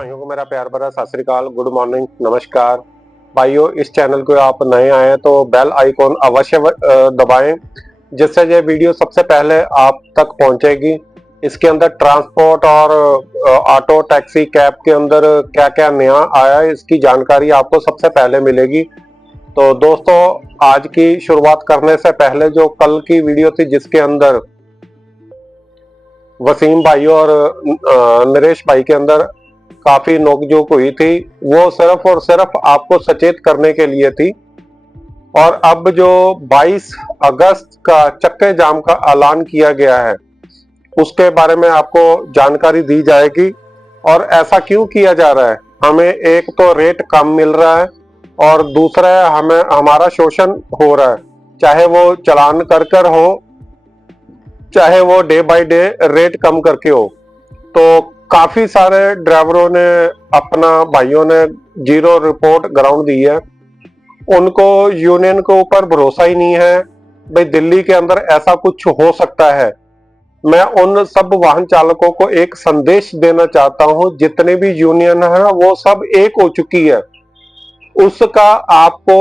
भाइयों को मेरा प्यार भरा सत श्री अकाल, गुड मॉर्निंग, नमस्कार। भाइयों, इस चैनल को आप नए आए हैं तो बेल आइकॉन अवश्य दबाएं, जिससे ये वीडियो सबसे पहले आप तक पहुंचेगी। इसके अंदर ट्रांसपोर्ट और ऑटो टैक्सी कैब के अंदर क्या क्या नया आया है, इसकी जानकारी आपको सबसे पहले मिलेगी। तो दोस्तों, आज की शुरुआत करने से पहले जो कल की वीडियो थी जिसके अंदर वसीम भाई और नरेश भाई के अंदर काफी नोकझोंक हुई थी, वो सिर्फ और सिर्फ आपको सचेत करने के लिए थी। और अब जो 22 अगस्त का चक्के जाम का ऐलान किया गया है उसके बारे में आपको जानकारी दी जाएगी। और ऐसा क्यों किया जा रहा है? हमें एक तो रेट कम मिल रहा है और दूसरा है हमें हमारा शोषण हो रहा है, चाहे वो चालान कर हो, चाहे वो डे बाय डे रेट कम करके हो। तो काफी सारे ड्राइवरों ने अपना भाइयों ने जीरो रिपोर्ट ग्राउंड दी है। उनको यूनियन के ऊपर भरोसा ही नहीं है। भाई, दिल्ली के अंदर ऐसा कुछ हो सकता है। मैं उन सब वाहन चालकों को एक संदेश देना चाहता हूं, जितने भी यूनियन है वो सब एक हो चुकी है। उसका आपको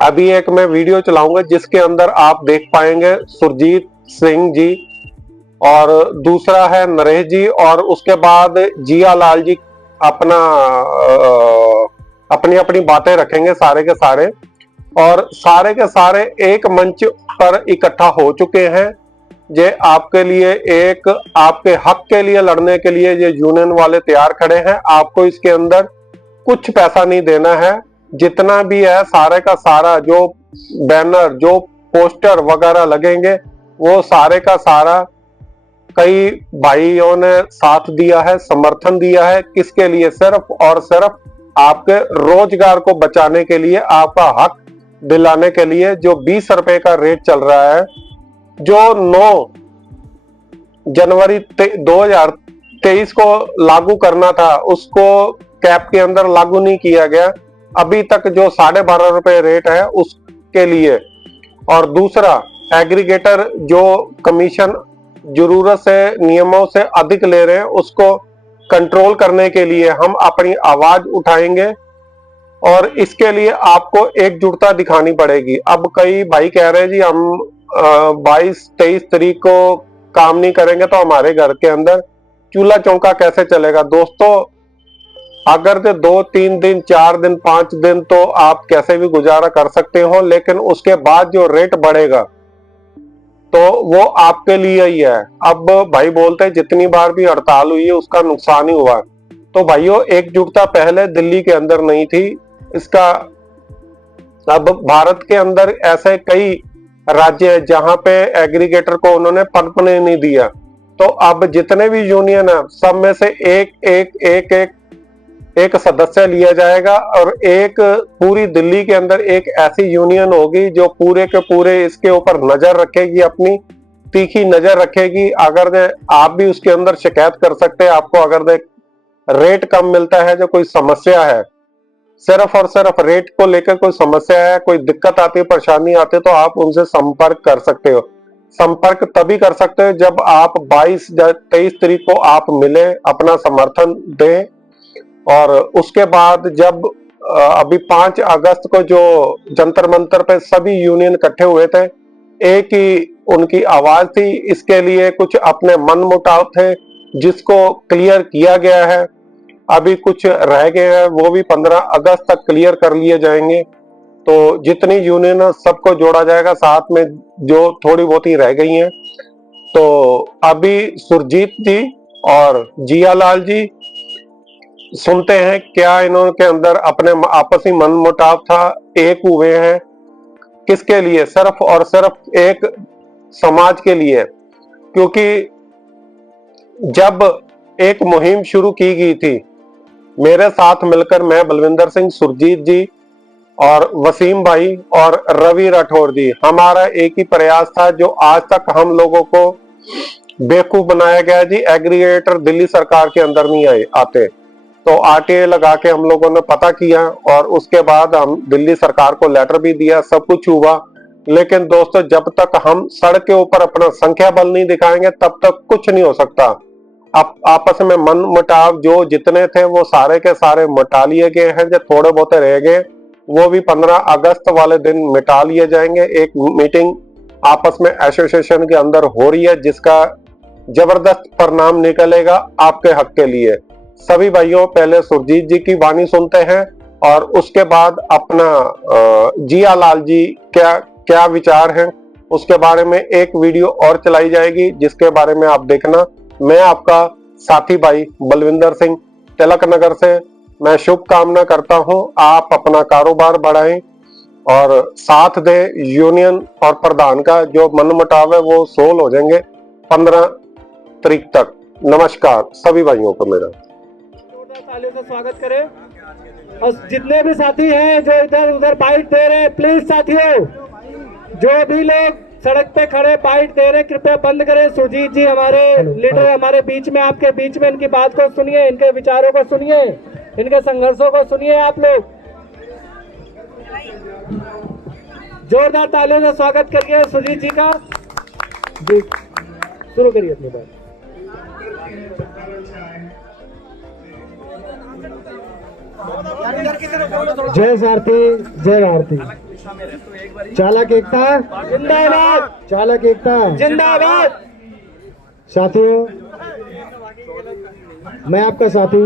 अभी एक मैं वीडियो चलाऊंगा जिसके अंदर आप देख पाएंगे सुरजीत सिंह जी और दूसरा है नरेश जी और उसके बाद जिया लाल जी अपनी अपनी बातें रखेंगे सारे के सारे, और सारे के सारे एक मंच पर इकट्ठा हो चुके हैं। ये आपके लिए एक आपके हक के लिए लड़ने के लिए ये यूनियन वाले तैयार खड़े हैं। आपको इसके अंदर कुछ पैसा नहीं देना है। जितना भी है सारे का सारा जो बैनर जो पोस्टर वगैरह लगेंगे वो सारे का सारा कई भाइयों ने साथ दिया है, समर्थन दिया है। किसके लिए? सिर्फ और सिर्फ आपके रोजगार को बचाने के लिए, आपका हक दिलाने के लिए। जो 20 रुपए का रेट चल रहा है, जो 9 जनवरी 2023 को लागू करना था, उसको कैब के अंदर लागू नहीं किया गया अभी तक। जो 12.5 रुपए रेट है उसके लिए। और दूसरा, एग्रीगेटर जो कमीशन जरूरत से नियमों से अधिक ले रहे हैं, उसको कंट्रोल करने के लिए हम अपनी आवाज उठाएंगे और इसके लिए आपको एकजुटता दिखानी पड़ेगी। अब कई भाई कह रहे हैं जी हम 22-23 तारीख को काम नहीं करेंगे तो हमारे घर के अंदर चूल्हा चौका कैसे चलेगा? दोस्तों, अगर तो 2-3 दिन 4 दिन 5 दिन तो आप कैसे भी गुजारा कर सकते हो, लेकिन उसके बाद जो रेट बढ़ेगा तो वो आपके लिए ही है। अब भाई बोलते हैं जितनी बार भी हड़ताल हुई है उसका नुकसान ही हुआ। तो भाइयों, एकजुटता पहले दिल्ली के अंदर नहीं थी। इसका अब भारत के अंदर ऐसे कई राज्य है जहां पे एग्रीगेटर को उन्होंने पनपने नहीं दिया। तो अब जितने भी यूनियन है सब में से एक सदस्य लिया जाएगा और एक पूरी दिल्ली के अंदर एक ऐसी यूनियन होगी जो पूरे के पूरे इसके ऊपर नजर रखेगी, अपनी तीखी नजर रखेगी। अगर आप भी उसके अंदर शिकायत कर सकते हैं। आपको अगर रेट कम मिलता है, जो कोई समस्या है, सिर्फ और सिर्फ रेट को लेकर कोई समस्या है, कोई दिक्कत आती है, परेशानी आती है, तो आप उनसे संपर्क कर सकते हो। संपर्क तभी कर सकते हो जब आप 22-23 तारीख को आप मिले, अपना समर्थन दें। और उसके बाद जब अभी 5 अगस्त को जो जंतर मंतर पे सभी यूनियन इकट्ठे हुए थे, एक ही उनकी आवाज थी। इसके लिए कुछ अपने मन मुटाव थे जिसको क्लियर किया गया है। अभी कुछ रह गए हैं, वो भी 15 अगस्त तक क्लियर कर लिए जाएंगे। तो जितनी यूनियन है सबको जोड़ा जाएगा, साथ में जो थोड़ी बहुत ही रह गई हैं। तो अभी सुरजीत जी और जिया लाल जी सुनते हैं क्या इन्होंने के अंदर अपने आपसी मन मुटाव था, एक हुए हैं किसके लिए? सिर्फ और सिर्फ एक समाज के लिए। क्योंकि जब एक मुहिम शुरू की गई थी, मेरे साथ मिलकर मैं बलविंदर सिंह, सुरजीत जी और वसीम भाई और रवि राठौर जी, हमारा एक ही प्रयास था जो आज तक हम लोगों को बेवकूफ बनाया गया जी। एग्रीगेटर दिल्ली सरकार के अंदर नहीं आते। तो आरटीआई लगा के हम लोगों ने पता किया और उसके बाद हम दिल्ली सरकार को लेटर भी दिया, सब कुछ हुआ। लेकिन दोस्तों, जब तक हम सड़क के ऊपर अपना संख्या बल नहीं दिखाएंगे तब तक कुछ नहीं हो सकता। आपस में मन मुटाव जो जितने थे वो सारे के सारे मिटा लिए गए हैं। जो थोड़े बहुत रह गए वो भी 15 अगस्त वाले दिन मिटा लिए जाएंगे। एक मीटिंग आपस में एसोसिएशन के अंदर हो रही है जिसका जबरदस्त परिणाम निकलेगा आपके हक के लिए। सभी भाइयों, पहले सुरजीत जी की वाणी सुनते हैं और उसके बाद अपना जिया लाल जी क्या क्या विचार हैं उसके बारे में एक वीडियो और चलाई जाएगी जिसके बारे में आप देखना। मैं आपका साथी भाई बलविंदर सिंह तिलक नगर से मैं शुभकामना करता हूं आप अपना कारोबार बढ़ाएं और साथ दे यूनियन और प्रधान का जो मनमुटाव है वो सोल्व हो जाएंगे 15 तारीख तक। नमस्कार सभी भाइयों को मेरा तालियों से स्वागत करें। और जितने भी साथी हैं जो इधर उधर बाइट दे रहे हैं, प्लीज साथियों, जो भी लोग सड़क पे खड़े बाइट दे रहे हैं कृपया बंद करें। सुरजीत जी हमारे लीडर हमारे बीच में, आपके बीच में, इनकी बात को सुनिए, इनके विचारों को सुनिए, इनके संघर्षों को सुनिए। आप लोग जोरदार तालियों से स्वागत करिए सुरजीत जी का। जी शुरू करिए अपनी बात। जय सारथी, जय भारती। चालक एकता जिंदाबाद, चालक एकता जिंदाबाद। साथियों, मैं आपका साथी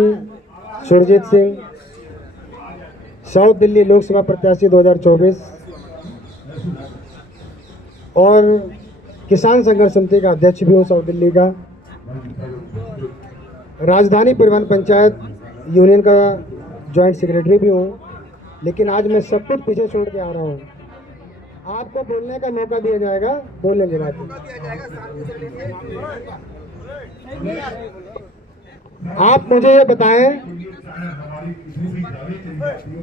सुरजीत सिंह, साउथ दिल्ली लोकसभा प्रत्याशी 2024 और किसान संघर्ष समिति का अध्यक्ष भी हूँ साउथ दिल्ली का, राजधानी परिवहन पंचायत यूनियन का जॉइंट सेक्रेटरी भी हूँ। लेकिन आज मैं सब कुछ पीछे छोड़ के आ रहा हूँ। आपको बोलने का मौका दिया जाएगा, बोलेंगे बात। आप मुझे ये बताएं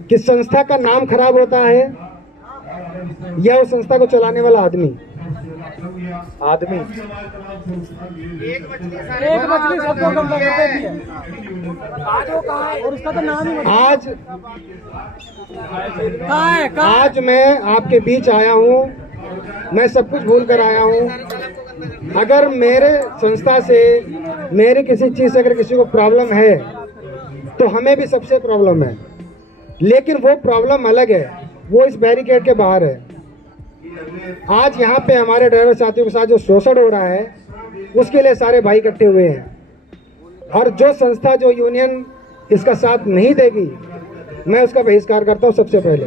कि संस्था का नाम खराब होता है या उस संस्था को चलाने वाला आदमी? एक मछली सबको कम करती है। आज वो कहाँ है? और उसका तो नाम ही आज मैं आपके बीच आया हूँ, मैं सब कुछ भूल कर आया हूँ। अगर मेरे संस्था से, मेरे किसी चीज से अगर किसी को प्रॉब्लम है तो हमें भी सबसे प्रॉब्लम है, लेकिन वो प्रॉब्लम अलग है, वो इस बैरिकेड के बाहर है। आज यहाँ पे हमारे ड्राइवर साथियों के साथ जो शोषण हो रहा है उसके लिए सारे भाई इकट्ठे हुए हैं और जो संस्था, जो यूनियन इसका साथ नहीं देगी मैं उसका बहिष्कार करता हूँ सबसे पहले।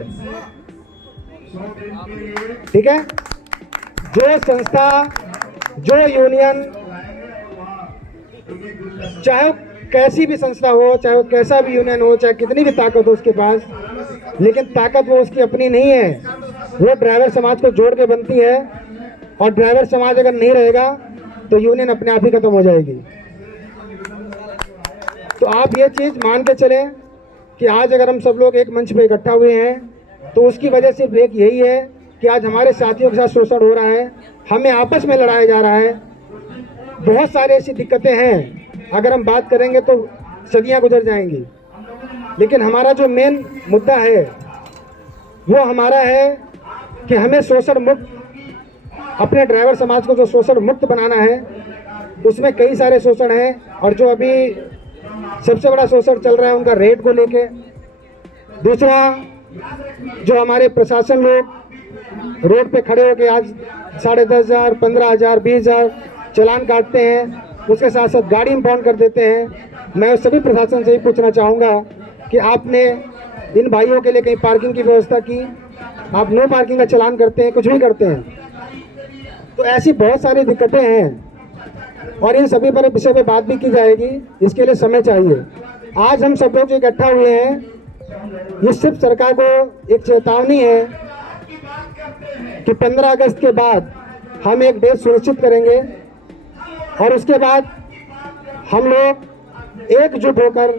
ठीक है? जो संस्था, जो यूनियन, चाहे कैसी भी संस्था हो, चाहे कैसा भी यूनियन हो, चाहे कितनी भी ताकत हो उसके पास, लेकिन ताकत वो उसकी अपनी नहीं है, वो ड्राइवर समाज को जोड़ के बनती है। और ड्राइवर समाज अगर नहीं रहेगा तो यूनियन अपने आप ही खत्म हो जाएगी। तो आप ये चीज मान के चलें कि आज अगर हम सब लोग एक मंच पे इकट्ठा हुए हैं तो उसकी वजह सिर्फ एक यही है कि आज हमारे साथियों के साथ शोषण हो रहा है, हमें आपस में लड़ाया जा रहा है। बहुत सारी ऐसी दिक्कतें हैं, अगर हम बात करेंगे तो सदियां गुजर जाएंगी, लेकिन हमारा जो मेन मुद्दा है वो हमारा है कि हमें शोषण मुक्त, अपने ड्राइवर समाज को जो शोषण मुक्त बनाना है। उसमें कई सारे शोषण हैं और जो अभी सबसे बड़ा शोषण चल रहा है उनका रेट को लेके। दूसरा, जो हमारे प्रशासन लोग रोड पे खड़े होकर आज 10,500, 15,000, 20,000 चालान काटते हैं, उसके साथ साथ गाड़ी इंपाउंड कर देते हैं। मैं सभी प्रशासन से ही पूछना चाहूँगा कि आपने इन भाइयों के लिए कहीं पार्किंग की व्यवस्था की? आप नो पार्किंग का चालान करते हैं, कुछ भी करते हैं। तो ऐसी बहुत सारी दिक्कतें हैं और इन सभी पर विषय पे बात भी की जाएगी, इसके लिए समय चाहिए। आज हम सब लोग जो इकट्ठा हुए हैं, ये सिर्फ सरकार को एक चेतावनी है कि 15 अगस्त के बाद हम एक डेट सुनिश्चित करेंगे और उसके बाद हम लोग एकजुट होकर,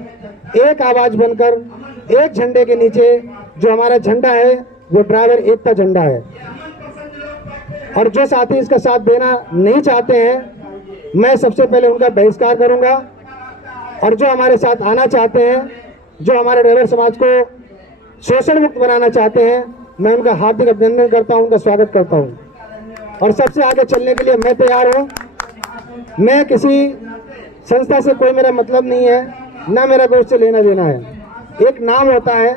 एक आवाज बनकर, एक झंडे के नीचे, जो हमारा झंडा है वो ड्राइवर एकता झंडा है। और जो साथी इसका साथ देना नहीं चाहते हैं, मैं सबसे पहले उनका बहिष्कार करूंगा। और जो हमारे साथ आना चाहते हैं, जो हमारे ड्राइवर समाज को शोषण मुक्त बनाना चाहते हैं, मैं उनका हार्दिक अभिनंदन करता हूं, उनका स्वागत करता हूं और सबसे आगे चलने के लिए मैं तैयार हूं। मैं किसी संस्था से कोई मेरा मतलब नहीं है, ना मेरा कोई उससे लेना देना है। एक नाम होता है,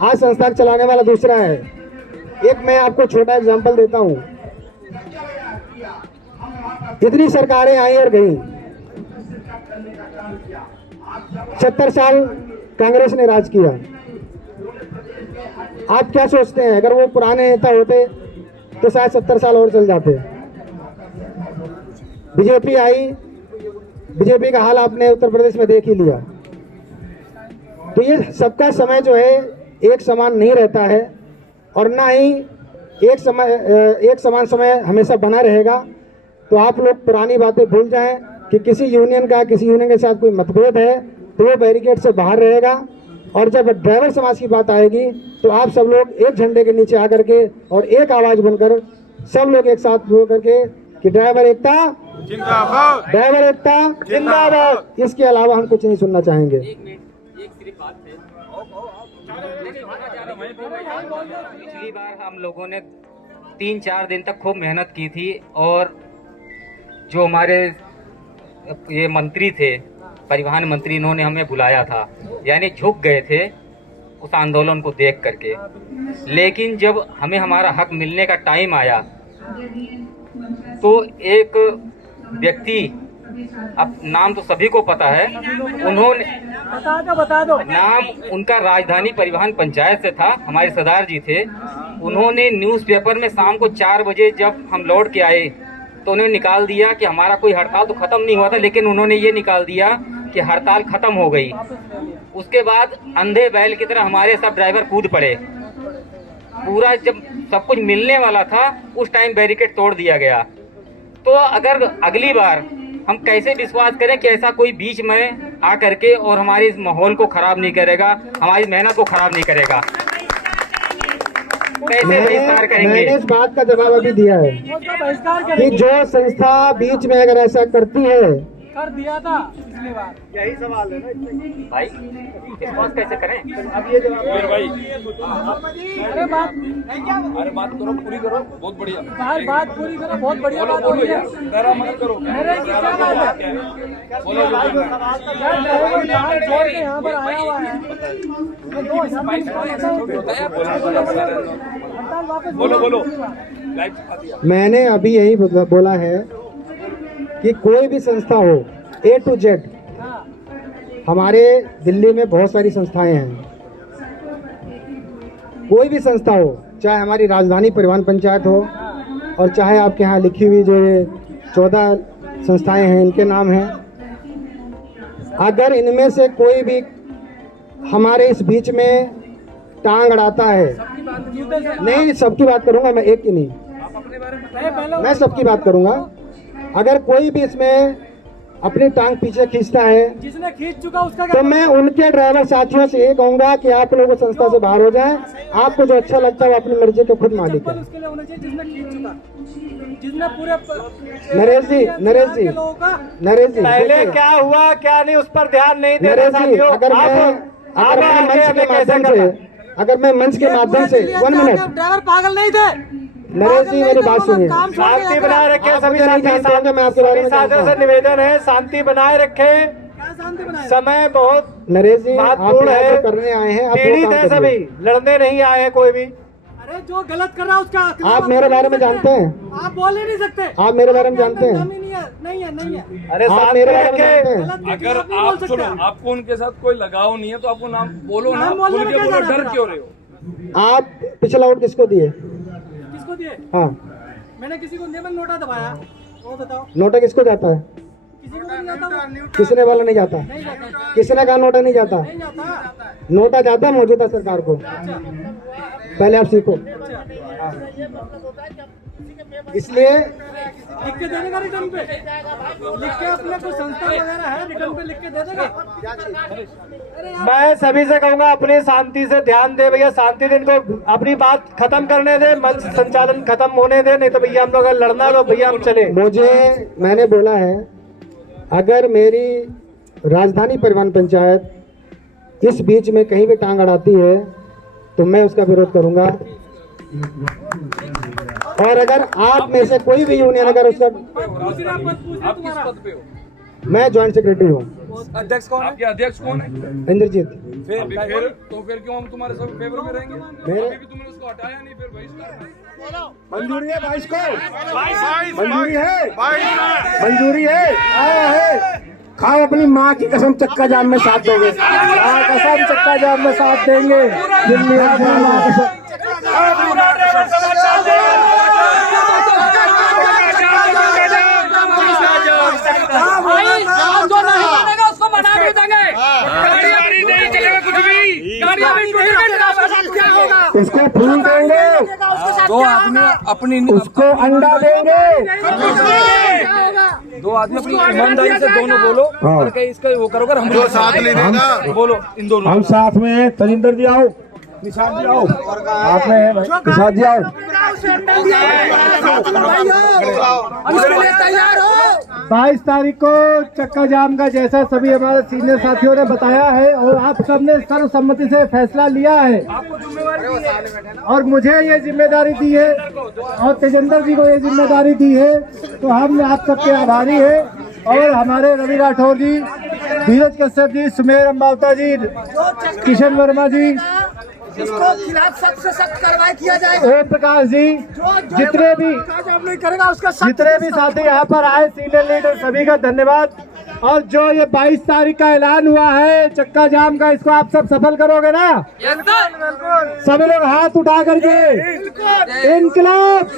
आज संस्था चलाने वाला दूसरा है। एक मैं आपको छोटा एग्जांपल देता हूँ। इतनी सरकारें आई और गई, 70 साल कांग्रेस ने राज किया। आप क्या सोचते हैं, अगर वो पुराने नेता होते तो शायद 70 साल और चल जाते। बीजेपी आई, बीजेपी का हाल आपने उत्तर प्रदेश में देख ही लिया। तो ये सबका समय जो है एक समान नहीं रहता है, और ना ही एक समान समय हमेशा बना रहेगा। तो आप लोग पुरानी बातें भूल जाएं कि किसी यूनियन के साथ कोई मतभेद है तो वो बैरिकेड से बाहर रहेगा। और जब ड्राइवर समाज की बात आएगी तो आप सब लोग एक झंडे के नीचे आकर के और एक आवाज बनकर सब लोग एक साथ बोल करके कि ड्राइवर एकता जिंदाबाद, ड्राइवर एकता जिंदाबाद। इसके अलावा हम कुछ नहीं सुनना चाहेंगे। पिछली बार हम लोगों ने 3-4 दिन तक खूब मेहनत की थी, और जो हमारे ये मंत्री थे, परिवहन मंत्री, इन्होंने हमें बुलाया था, यानी झुक गए थे उस आंदोलन को देख करके। लेकिन जब हमें हमारा हक मिलने का टाइम आया तो एक व्यक्ति, अब नाम तो सभी को पता है, उन्होंने बता दो नाम उनका राजधानी परिवहन पंचायत से था, हमारे सरदार जी थे। उन्होंने न्यूज़पेपर में शाम को 4 बजे जब हम लौट के आए तो उन्हें निकाल दिया कि हमारा कोई हड़ताल तो खत्म नहीं हुआ था, लेकिन उन्होंने ये निकाल दिया कि हड़ताल खत्म हो गई। उसके बाद अंधे बैल की तरह हमारे सब ड्राइवर कूद पड़े। पूरा जब सब कुछ मिलने वाला था उस टाइम बैरिकेड तोड़ दिया गया। तो अगर अगली बार हम कैसे विश्वास करें कि ऐसा कोई बीच में आ करके और हमारे इस माहौल को खराब नहीं करेगा, हमारी मेहनत को खराब नहीं करेगा, कैसे बहिष्कार करेंगे? मैंने इस बात का जवाब अभी दिया है कि जो संस्था बीच में अगर ऐसा करती है, कर दिया था पिछली बार, यही सवाल है ना भाई, विश्वास कैसे करें? अब ये जवाब भाई, अरे बात करो, पूरी करो, बहुत बढ़िया। बात पूरी करो, बहुत बढ़िया बात हो रही है। मत करो। मेरे की क्या बात है? ड्राइवर यहाँ छोड़ के यहाँ पर आया हुआ है। बोलो। मैंने अभी यही बोला है कि कोई भी संस्था हो, A to Z, हमारे दिल्ली में बहुत सारी संस्थाएं हैं। कोई भी संस्था हो, चाहे हमारी राजधानी परिवहन पंचायत हो और चाहे आपके यहाँ लिखी हुई जो 14 संस्थाएं हैं, इनके नाम हैं। अगर इनमें से कोई भी हमारे इस बीच में टांग अड़ाता है, नहीं सबकी बात करूंगा मैं, एक की नहीं, मैं सबकी बात करूंगा। अगर कोई भी इसमें अपनी टांग पीछे खींचता है, जिसने खींच चुका उसका तो मैं उनके ड्राइवर साथियों से ये कहूंगा कि आप लोग संस्था से बाहर हो जाएं। आपको जो अच्छा लगता है वो अपनी मर्जी के खुद मालिक है। उसके लिए होना चाहिए जिसने खींच चुका, जिसने पूरे नरेश जी पहले क्या हुआ क्या नहीं उस पर ध्यान नहीं दे नरेश जी, अगर मैं मंच के माध्यम से 1 मिनट, ड्राइवर पागल नहीं थे। नरेश जी मेरी बात सुनिए। शांति बनाए रखे सभी नहीं जानता हूं, मैं आपके बारे में जानता हूं। निवेदन है, शांति बनाए रखे। शांति बनाए, समय बहुत नरेश जी महत्वपूर्ण है, करने आए हैं, आप पीड़ित है सभी, लड़ने नहीं आए हैं कोई भी। अरे जो गलत कर रहा है उसका आप मेरे बारे में जानते हैं, आप बोल ही नहीं सकते। आप मेरे बारे में जानते हैं, नहीं है। अरे आप मेरे बारे में जानते हैं। अगर आप सुनो, आपको उनके साथ कोई लगाव नहीं है तो आपको नाम बोलो ना, खुल के बोलो, डर क्यों रहे हो? आप पिछला वोट किसको दिए? किसको दिए? हाँ, मैंने किसी को मैंने नोटा दबाया, वो बताओ। नोटा किसको जाता है? किसी को नहीं जाता, किसने वाला नहीं जाता? नहीं जाता, किसने कहा नोटा नहीं जाता? नहीं जाता। नोटा जाता है मौजूदा सरकार को, पहले आप सीखो। इसलिए लिख के दे देगा रिटर्न पे, लिख के अपने को संस्था वगैरह है रिटर्न पे लिख के दे देगा। मैं सभी से कहूंगा अपनी शांति से ध्यान दे भैया, शांति दिन को अपनी बात खत्म करने दे, मंच संचालन खत्म होने दे, नहीं तो भैया हम लोग लड़ना तो भैया हम चले। मैंने बोला है, अगर मेरी राजधानी परिवहन पंचायत इस बीच में कहीं भी टांग अड़ाती है तो मैं उसका विरोध करूंगा। और अगर आप में से कोई भी यूनियन अगर उसका, आप किस पद पे हो? मैं ज्वाइंट सेक्रेटरी हूँ। अध्यक्ष कौन है? आपके अध्यक्ष कौन है? इंद्रजीत। फिर क्यों हम तुम्हारे सब फेवर में रहेंगे? अभी भी तुमने उसको हटाया नहीं, फिर बहिष्कार मंजूरी है 22 को, मंजूरी है, मंजूरी है, आया है। खाओ अपनी माँ की कसम, चक्का जाम में साथ दोगे? कसम चक्का जाम में साथ देंगे। दिल्ली उसको मना भी देंगे, नहीं चलेगा कुछ भी, क्या होगा? उसको फूल देंगे, दो आदमी अपनी उसको अंडा देंगे। दो आदमी अपनी ईमानदारी से दोनों बोलो करके इसका वो करोगे। हम जो साथ नहीं देगा बोलो इन दोनों। हम साथ में हैं। तजिंदर जी आओ, निशान जी आओ, आप में है निशान जी आओ। 22 तारीख को चक्का जाम का जैसा सभी हमारे सीनियर साथियों ने बताया है और आप सबने सर्वसम्मति से फैसला लिया है और मुझे ये जिम्मेदारी दी है और तेजेंद्र जी को ये जिम्मेदारी दी है, तो हम आप सबके आभारी है। और हमारे रवि राठौर जी, धीरज कश्यप जी, सुमेर अम्बावता जी, किशन वर्मा जी, इसको खिलाफ सख्त से सख्त कार्रवाई किया जाएगा। ओम प्रकाश जी, जितने भी नहीं करेगा उसका जितने भी साथी यहाँ पर आए, सीनियर लीडर, सभी का धन्यवाद। और जो ये 22 तारीख का ऐलान हुआ है चक्का जाम का, इसको आप सब सफल करोगे ना? सभी लोग हाथ उठा करके इनकलाब,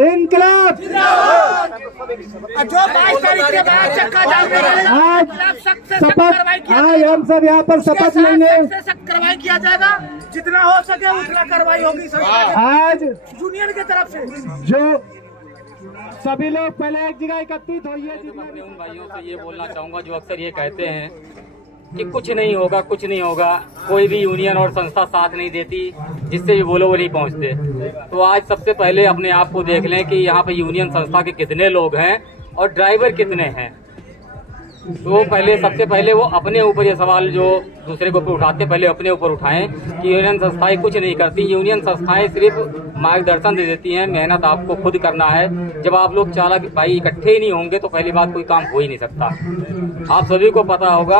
इनकलाब। जो 22 तारीख के बाद चक्का जाम आज शपथ, आज हम सब यहाँ पर शपथ लेंगे। सख्त कार्रवाई किया जाएगा, जितना हो सके उतना कार्रवाई होगी आज यूनियन की तरफ से। जो सभी लोग पहले एक जगह एकत्रित होइए। अपने उन भाइयों से ये बोलना चाहूँगा जो अक्सर ये कहते हैं कि कुछ नहीं होगा, कुछ नहीं होगा, कोई भी यूनियन और संस्था साथ नहीं देती, जिससे भी बोलो वो नहीं पहुँचते। तो आज सबसे पहले अपने आप को देख लें कि यहाँ पे यूनियन संस्था के कितने लोग हैं और ड्राइवर कितने हैं। तो पहले सबसे पहले वो अपने ऊपर ये सवाल जो दूसरे के ऊपर उठाते, पहले अपने ऊपर उठाएं कि यूनियन संस्थाएं कुछ नहीं करती। यूनियन संस्थाएं सिर्फ मार्गदर्शन दे देती हैं, मेहनत आपको खुद करना है। जब आप लोग चालक भाई इकट्ठे ही नहीं होंगे तो पहली बात कोई काम हो ही नहीं सकता। आप सभी को पता होगा,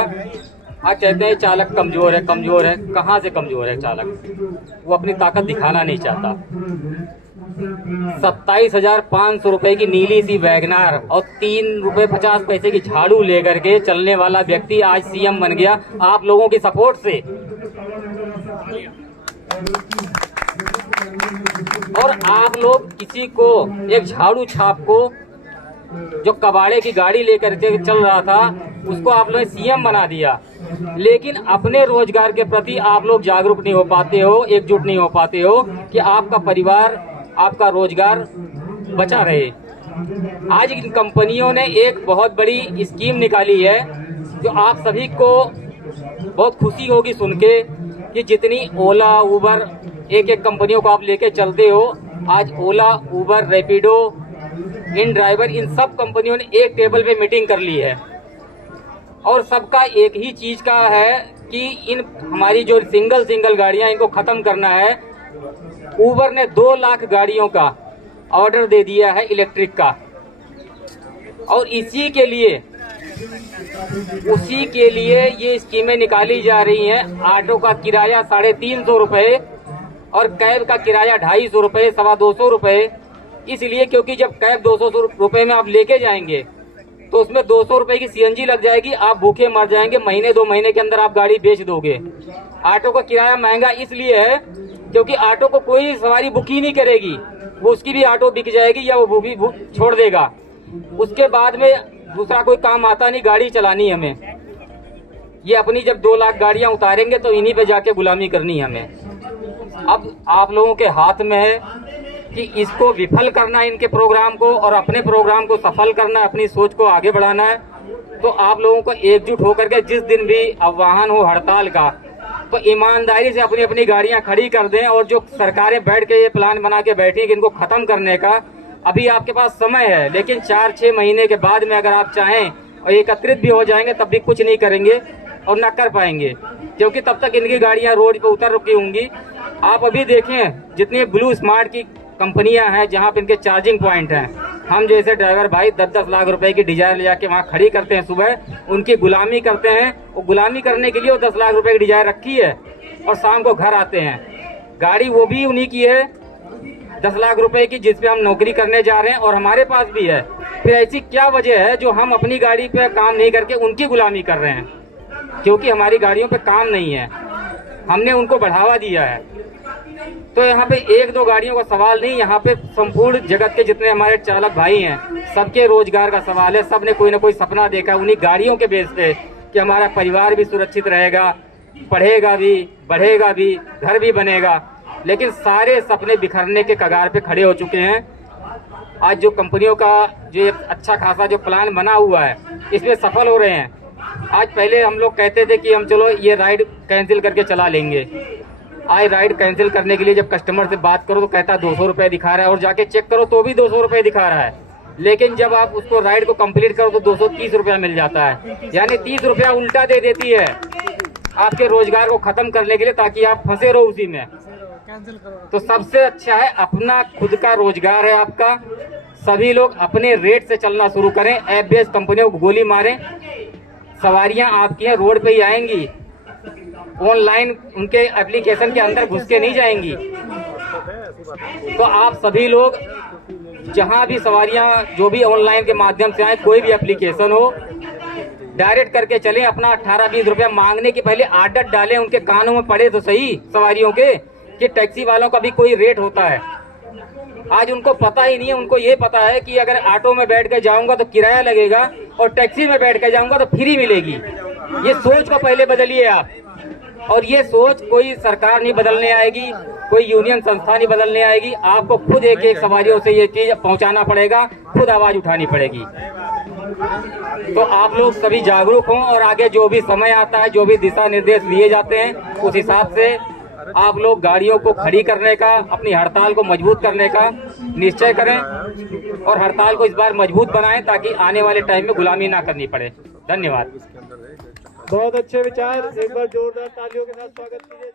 आज कहते हैं चालक कमजोर है, कमजोर है। कहाँ से कमजोर है चालक? वो अपनी ताकत दिखाना नहीं चाहता। 27,500 रुपए की नीली सी वैगनार और 3 रुपए 50 पैसे की झाड़ू लेकर के चलने वाला व्यक्ति आज सीएम बन गया आप लोगों की सपोर्ट से। और आप लोग किसी को, एक झाड़ू छाप को जो कबाड़े की गाड़ी लेकर के चल रहा था, उसको आप लोग सीएम बना दिया। लेकिन अपने रोजगार के प्रति आप लोग जागरूक नहीं हो पाते हो, एकजुट नहीं हो पाते हो कि आपका परिवार, आपका रोजगार बचा रहे। आज इन कंपनियों ने एक बहुत बड़ी स्कीम निकाली है जो आप सभी को बहुत खुशी होगी सुन के कि जितनी ओला, उबर, एक एक कंपनियों को आप लेके चलते हो, आज ओला, उबर, रैपिडो, इन ड्राइवर, इन सब कंपनियों ने एक टेबल पे मीटिंग कर ली है और सबका एक ही चीज का है कि इन हमारी जो सिंगल गाड़ियां, इनको खत्म करना है। उबर ने 2 लाख गाड़ियों का ऑर्डर दे दिया है इलेक्ट्रिक का, और उसी के लिए ये स्कीमें निकाली जा रही हैं। ऑटो का किराया 350 रुपए और कैब का किराया 250 रुपए, 225 रुपए। इसलिए क्योंकि जब कैब 200 रुपए में आप लेके जाएंगे तो उसमें 200 रुपए की सीएनजी लग जाएगी, आप भूखे मर जाएंगे। महीने 2 महीने के अंदर आप गाड़ी बेच दोगे। ऑटो का किराया महंगा इसलिए है क्योंकि ऑटो को कोई सवारी बुक ही नहीं करेगी, वो उसकी भी ऑटो बिक जाएगी या वो भी छोड़ देगा। उसके बाद में दूसरा कोई काम आता नहीं, गाड़ी चलानी हमें। ये अपनी जब 2 लाख गाड़ियां उतारेंगे तो इन्हीं पे जाके गुलामी करनी हमें। अब आप लोगों के हाथ में है कि इसको विफल करना, इनके प्रोग्राम को, और अपने प्रोग्राम को सफल करना, अपनी सोच को आगे बढ़ाना है। तो आप लोगों को एकजुट होकर के जिस दिन भी आह्वान हो हड़ताल का, तो ईमानदारी से अपनी अपनी गाड़ियां खड़ी कर दें। और जो सरकारें बैठ के ये प्लान बना के बैठी है कि इनको खत्म करने का, अभी आपके पास समय है, लेकिन 4-6 महीने के बाद में अगर आप चाहें और एकत्रित भी हो जाएंगे तब भी कुछ नहीं करेंगे और न कर पाएंगे, क्योंकि तब तक इनकी गाड़ियां रोड पे उतर रुकी होंगी। आप अभी देखें जितनी ब्लू स्मार्ट की कंपनियां हैं जहां पे इनके चार्जिंग पॉइंट हैं, हम जैसे ड्राइवर भाई 10-10 लाख रुपए की डिजायर ले जाके वहाँ खड़ी करते हैं, सुबह उनकी गुलामी करते हैं। वो गुलामी करने के लिए वो 10 लाख रुपए की डिजायर रखी है और शाम को घर आते हैं। गाड़ी वो भी उन्हीं की है 10 लाख रुपए की, जिस पे हम नौकरी करने जा रहे हैं, और हमारे पास भी है। फिर ऐसी क्या वजह है जो हम अपनी गाड़ी पे काम नहीं करके उनकी गुलामी कर रहे हैं? क्योंकि हमारी गाड़ियों पे काम नहीं है, हमने उनको बढ़ावा दिया है। तो यहाँ पे 1-2 गाड़ियों का सवाल नहीं, यहाँ पे संपूर्ण जगत के जितने हमारे चालक भाई हैं, सबके रोजगार का सवाल है। सब ने कोई ना कोई सपना देखा उन्हीं गाड़ियों के बेस पे कि हमारा परिवार भी सुरक्षित रहेगा, पढ़ेगा भी, बढ़ेगा भी, घर भी बनेगा। लेकिन सारे सपने बिखरने के कगार पे खड़े हो चुके हैं। आज जो कंपनियों का जो एक अच्छा खासा जो प्लान बना हुआ है, इसमें सफल हो रहे हैं। आज पहले हम लोग कहते थे कि हम चलो ये राइड कैंसिल करके चला लेंगे। आज राइड कैंसिल करने के लिए जब कस्टमर से बात करो तो कहता है 200 रुपये दिखा रहा है, और जाके चेक करो तो भी 200 रुपये दिखा रहा है। लेकिन जब आप उसको राइड को कंप्लीट करो तो 230 रुपया मिल जाता है, यानी 30 रुपया उल्टा दे देती है आपके रोजगार को खत्म करने के लिए, ताकि आप फंसे रहो उसी में। तो सबसे अच्छा है अपना खुद का रोजगार है आपका। सभी लोग अपने रेट से चलना शुरू करें, ऐप बेस्ड कंपनियों को गोली मारें। सवारियां आपकी हैं, रोड पे ही आएंगी, ऑनलाइन उनके एप्लीकेशन के अंदर घुस के नहीं जाएंगी। तो आप सभी लोग जहां भी सवारियां जो भी ऑनलाइन के माध्यम से आए, कोई भी एप्लीकेशन हो, डायरेक्ट करके चलें। अपना 18-20 रुपया मांगने के पहले आदत डालें, उनके कानों में पड़े तो सही सवारियों के कि टैक्सी वालों का भी कोई रेट होता है। आज उनको पता ही नहीं है। उनको ये पता है कि अगर ऑटो में बैठ के जाऊंगा तो किराया लगेगा और टैक्सी में बैठ के जाऊंगा तो फ्री मिलेगी। ये सोच को पहले बदलिए आप। और ये सोच कोई सरकार नहीं बदलने आएगी, कोई यूनियन संस्था नहीं बदलने आएगी। आपको खुद एक सवारियों से ये चीज पहुंचाना पड़ेगा, खुद आवाज उठानी पड़ेगी। तो आप लोग सभी जागरूक हों और आगे जो भी समय आता है, जो भी दिशा निर्देश दिए जाते हैं, उस हिसाब से आप लोग गाड़ियों को खड़ी करने का, अपनी हड़ताल को मजबूत करने का निश्चय करें और हड़ताल को इस बार मजबूत बनाएं ताकि आने वाले टाइम में गुलामी ना करनी पड़े। धन्यवाद। बहुत अच्छे विचार, एक बार जोरदार तालियों के साथ स्वागत कीजिए।